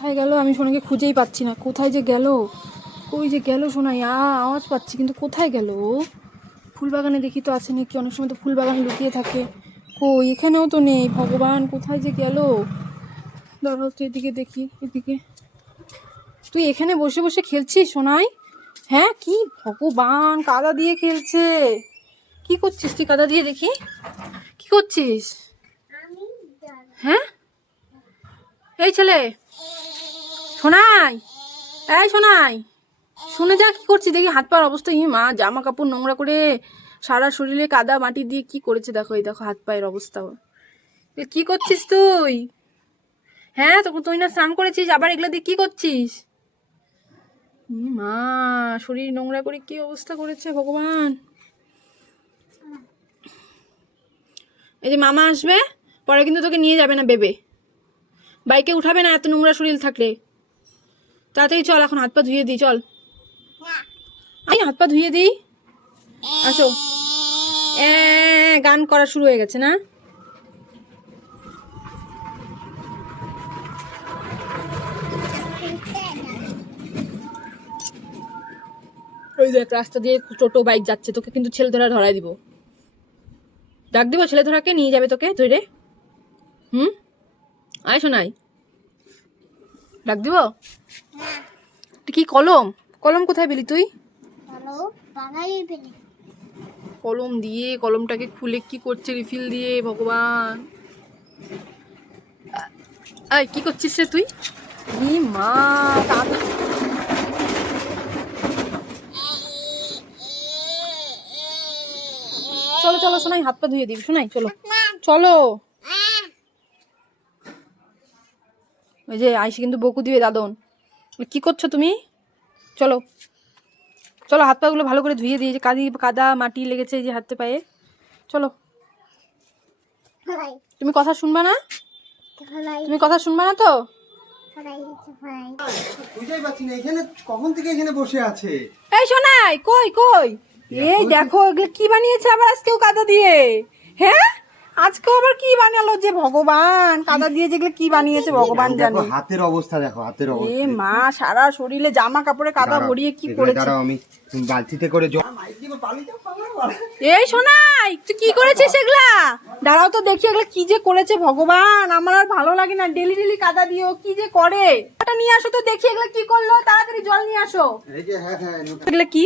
কোথায় গেল? আমি সোনাকে খুঁজেই পাচ্ছি না, কোথায় যে গেল, কই যে গেল সোনাই? আওয়াজ পাচ্ছি কিন্তু কোথায় গেল? ফুলবাগানে দেখি তো আছে নাকি, অনেক সময় তো ফুলবাগানে লুকিয়ে থাকে। কই, এখানেও তো নেই। ভগবান, কোথায় যে গেল? দাঁড়াও তো, এদিকে দেখি, এদিকে। তুই এখানে বসে বসে খেলছিস সোনাই? হ্যাঁ, কি ভগবান, কাদা দিয়ে খেলছে। কি করছিস তুই কাদা দিয়ে? দেখি কি করছিস। হ্যাঁ, এই ছেলে সোনাই, এই সোনাই, শুনে যা, কি করছিস দেখি। হাত পার অবস্থা, মা, জামা কাপড় নোংরা করে সারা শরীরে কাদা মাটি দিয়ে কি করেছে দেখো। এই দেখো হাত পায়ের অবস্থা। কি করছিস তুই? হ্যাঁ, তখন তুই না স্নান করেছিস, আবার এগুলো দিয়ে কি করছিস? মা, শরীর নোংরা করে কি অবস্থা করেছে ভগবান। এই যে মামা আসবে পরে, কিন্তু তোকে নিয়ে যাবে না বেবে, বাইকে উঠাবে না এত নোংরা শরীর থাকলে। তাড়াতাড়ি চল, এখন হাত পা ধুয়ে দিই, চল। এই হাত পা ধুয়ে দিই, আসো। গান করা শুরু হয়ে গেছে না? ওই দেখ, রাস্তা দিয়ে টোটো বাইক যাচ্ছে, তোকে কিন্তু ছেলে ধরা ধরাই দিব। ডাক দিব ছেলে ধরাকে, নিয়ে যাবে তোকে ধরে। আয় শোনাই, ডাক দিব। কি কলম? কলম কোথায় পেলি তুই? কলম দিয়ে, কলমটাকে খুলে কি করছে রিফিল দিয়ে? ভগবান, আয় কি করছিস রে তুই? মা, চলো চলো শোনাই, হাত পা ধুয়ে দিবি শোনাই, চলো চলো। ওই যে আইসি কিন্তু বকু দিবে দাদন। কি করছো তুমি? চলো চলো, হাত পাগুলো ভালো করে ধুয়ে দিয়ে, যে কাদা মাটি লেগেছে এই যে হাতে পায়ে। চলো। তুমি কথা শুনবা না? তুমি কথা শুনবা না তো? বুঝতেই পারছি না, এখানে কখন থেকে এখানে বসে আছে। এই শোনাই, কই কই, এই দেখো এগুলো কি বানিয়েছে আবার আজকেও কাদা দিয়ে। হ্যাঁ, আজকেও আবার কি বানালো যে ভগবান, কাদা দিয়ে যেগুলো কি বানিয়েছে ভগবান জানে। হাতের অবস্থা দেখো, হাতের অবস্থা। এ মা, সারা শরীরে জামা কাপড়ে কাদা ভরিয়ে কি করেছে। আমি বালতিতে করে এই শোনাই, তুই কি করেছিস এগুলা? দাঁড়াও তো দেখি এগুলা কি যে করেছে ভগবান, আমার আর ভালো লাগে না ডেলি ডেলি কাদা দিও, কি যে করে। ওটা নিয়ে আসো তো দেখি এগুলা কি করলো, তাড়াতাড়ি জল নিয়ে আসো। এই যে হ্যাঁ হ্যাঁ, এগুলা কি?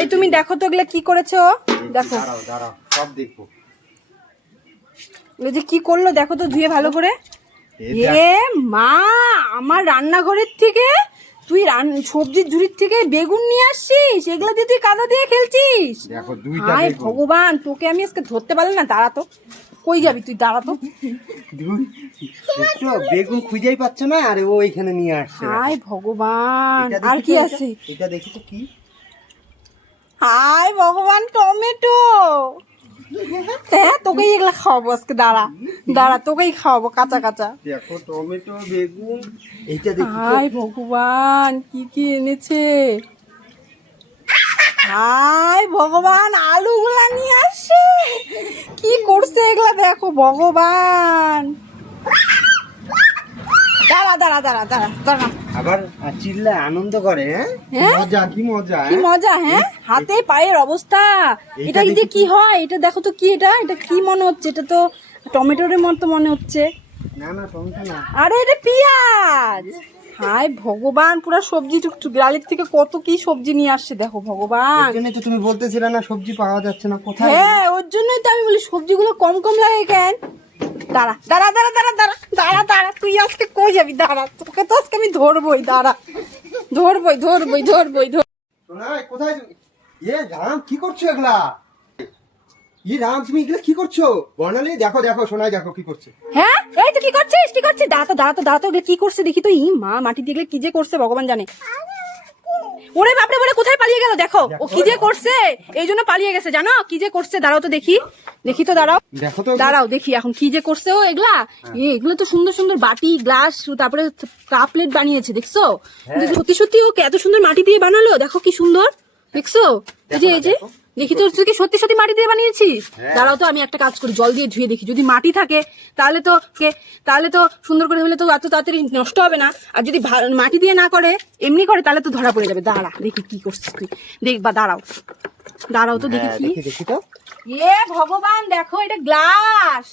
এই তুমি দেখো তো এগুলা কি করেছে ও, দেখো। দাঁড়াও দাঁড়াও, সব দেখবো। এই যে কি করলো দেখো তো, ধুয়ে ভালো করে। এ মা, আমার রান্নাঘরের থেকে তুই সবজির ঝুড়ির থেকে বেগুন নিয়ে আসছিস, এগুলা দিয়ে তুই কাদা দিয়ে খেলছিস। দেখো দুইটা হায় বেগুন। ভগবান, তোকে আমি আজকে ধরতে পারলাম না। দাঁড়া তো, কই যাবি তুই? দাঁড়া তো। দেখছো, বেগুন খুঁজেই পাচ্ছ না, আর ও এখানে নিয়ে আসছে। হায় ভগবান, আর কি আছে? এটা দেখি তো কি। হায় ভগবান, টমেটো। হ্যাঁ, তোকেই এগুলা খাওয়াবো আজকে। দাঁড়া দাঁড়া, তোকেই খাওয়াবো কাঁচা কাঁচা। দেখো টমেটো, বেগুন, এইটা দেখি। হায় ভগবান, কি কি এনেছে। হায় ভগবান, আলুগুলা নিয়ে আসছে, কি করছে এগুলা দেখো ভগবান। দাঁড়া দাঁড়া দাঁড়া দাঁড়া দাঁড়া। আবার চিল্লা আনন্দ করে। হ্যাঁ, মজা, কি মজা, কি মজা। হ্যাঁ, হাতে পায়ের অবস্থা। এটা এই যে কি হয়, এটা দেখো তো কি, এটা এটা কি মনে হচ্ছে? এটা তো টমেটোর মতো মনে হচ্ছে। না না, টমেটো না। আরে এটা পেঁয়াজ। হায় ভগবান, পুরো সবজি গালির থেকে কত কি সবজি নিয়ে আসছে দেখো ভগবান। এর জন্যই তো তুমি বলতেছিলে না সবজি পাওয়া যাচ্ছে না, কোথায়? হ্যাঁ, ওর জন্যই তো আমি বলি সবজিগুলো কম কম লাগে কেন। দাঁড়া দাঁড়া দাঁড়া দাঁড়া দাঁড়া দাঁড়া দাঁড়া, তুই আজকে কই যাবি? দাঁড়া, তোকে তো আজকে আমি ধরবই। দাঁড়া, ধরবই ধরবই ধরবই ধর। সোনাই, কোথায় তুমি? রাম, কি করছো এগুলা? রাম, তুমি এগুলা কি করছো? বর্ণালী, দেখো দেখো, সোনাই দেখো কি করছে। হ্যাঁ, এই তো কি করছিস? কি করছিস? দাঁড়া তো দাঁড়া তো দাঁড়া তো, এগুলো কি করছে দেখি তো। মা, মাটি দিয়ে এগুলো কি যে করছে ভগবান জানে। ওরে বাপরে, বলে কোথায় পালিয়ে গেল দেখো। ও কি যে করছে, এই জন্য পালিয়ে গেছে জানো। কি যে করছে, দাঁড়াও তো দেখি, দেখি তো, দাঁড়াও দেখো তো, দাঁড়াও দেখি এখন কি যে করছে ও। এগুলা এগুলো তো সুন্দর সুন্দর বাটি, গ্লাস, তারপরে কাপ প্লেট বানিয়েছে দেখছো। সত্যি সত্যি ওকে এত সুন্দর মাটি দিয়ে বানালো, দেখো কি সুন্দর দেখছো। এই যে এই যে দেখি তো তুই কি সত্যি সত্যি মাটি দিয়ে বানিয়েছিস? হ্যাঁ। দাঁড়াও তো আমি একটা কাজ করি, জল দিয়ে ধুয়ে দেখি, যদি মাটি থাকে তাহলে তো সুন্দর করে হলে তো এত তাড়াতাড়ি নষ্ট হবে না, আর যদি মাটি দিয়ে না করে এমনি করে তাহলে তো ধরা পড়ে যাবে। দাঁড়া দেখি কি করছিস তুই, দেখবা দাঁড়াও তো দেখি হ্যাঁ, কি। দেখি তো। এ ভগবান, দেখো এটা গ্লাস।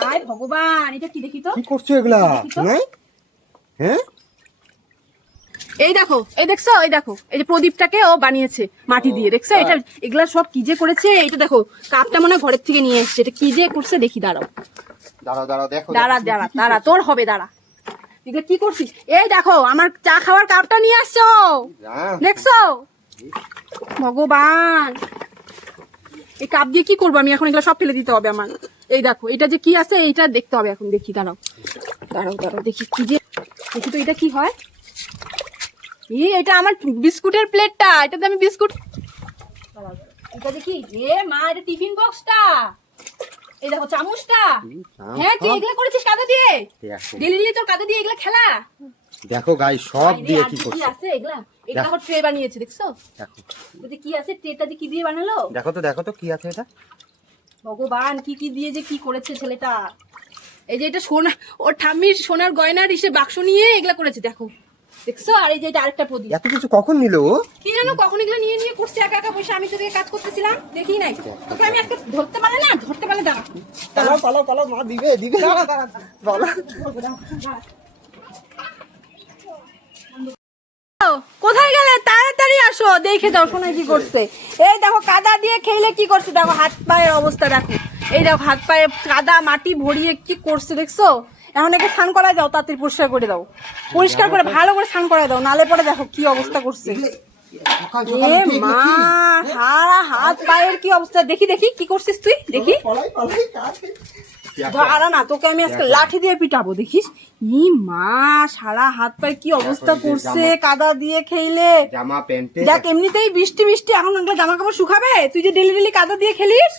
হায় ভগবান, এটা কি দেখি তো। কি করছো এগুলা সোনাই? হ্যাঁ, এই দেখো, এই দেখছো, এই দেখো, এই যে প্রদীপটাকে ও বানিয়েছে মাটি দিয়ে, দেখছো? এটা এগুলা সব কি যে করেছে, এটা দেখো কাপটা মনে হয় ঘরের থেকে নিয়ে এসেছে, এটা কি যে করছে দেখি। দাঁড়াও দেখো। দাঁড়া তোর হবে, দাঁড়া। এগুলো কি করছিস? এই দেখো আমার চা খাওয়ার কাপটা নিয়ে আসছো, রাম, দেখছো? ভগবান, এই কাপ দিয়ে কি করবো আমি এখন? এগুলো সব ফেলে দিতে হবে আমার। এই দেখো এটা যে কি আছে, এইটা দেখতে হবে এখন। দেখি, দাঁড়াও দেখি কি যে, দেখি তো এটা কি হয়। এটা আমার বিস্কুটের প্লেটটা, এটাতে আমি বিস্কুট। এটা দেখি, এ মা, এটা টিফিন বক্সটা। এই দেখো চামচটা। হ্যাঁ, তুই এগুলা করেছিস কাদা দিয়ে? দেখো। ডেলি তোর কাদা দিয়ে এগুলা খেলা? দেখো গাই সব দিয়ে কি কি করছে। আছে এগুলা? এটা আবার ট্রে বানিয়েছে, দেখছো? দেখো বলতে কি আছে, ট্রেটা যে কি দিয়ে বানালো? দেখো তো কি আছে এটা। ভগবান, কি কি দিয়ে যে কি করেছে ছেলেটা। এই যে এটা সোনা, ওর ঠাম্মির সোনার গয়নার ইসে বাক্স নিয়ে এগুলা করেছে, দেখো, দেখছো? আর এই যে এটা আরেকটা প্রদীপ। এত কিছু কখন নিল ও? কি জানো কখন এগুলো নিয়ে করছে একা একা বসে, আমি তো কাজ করতেছিলাম, দেখি নাই তোকে আমি আজকে ধরতে পারলে না, ধরতে পারলে। দাঁড়া পালাও মা, দিবে পালা। কোথায় গেলে? তাড়াতাড়ি আসো, দেখে যাও শোনা কি করছে। এই দেখো কাদা দিয়ে খেলে কি করছে, দেখো হাত পায়ের অবস্থা দেখো। এই দেখো হাত পায়ে কাদা মাটি ভরিয়ে কি করছে, দেখছো? এখন একে স্নান করায় দাও, তাড়াতাড়ি পরিষ্কার করে দাও, পরিষ্কার করে ভালো করে স্নান করায় দাও, নালে পরে দেখো কি অবস্থা করছে। এ মা, হাত পায়ের কি অবস্থা, দেখি কি করছিস তুই, দেখি। দাঁড়া না, তোকে আমি আজকে লাঠি দিয়ে পিটাবো, দেখিস। ই মা, সারা হাত পায়ে কি অবস্থা করছে কাদা দিয়ে খেলে। জামা প্যান্টে দেখ এমনিতেই বৃষ্টি, এখন জামা কাপড় শুকাবে, তুই যে ডেলি কাদা দিয়ে খেলিস।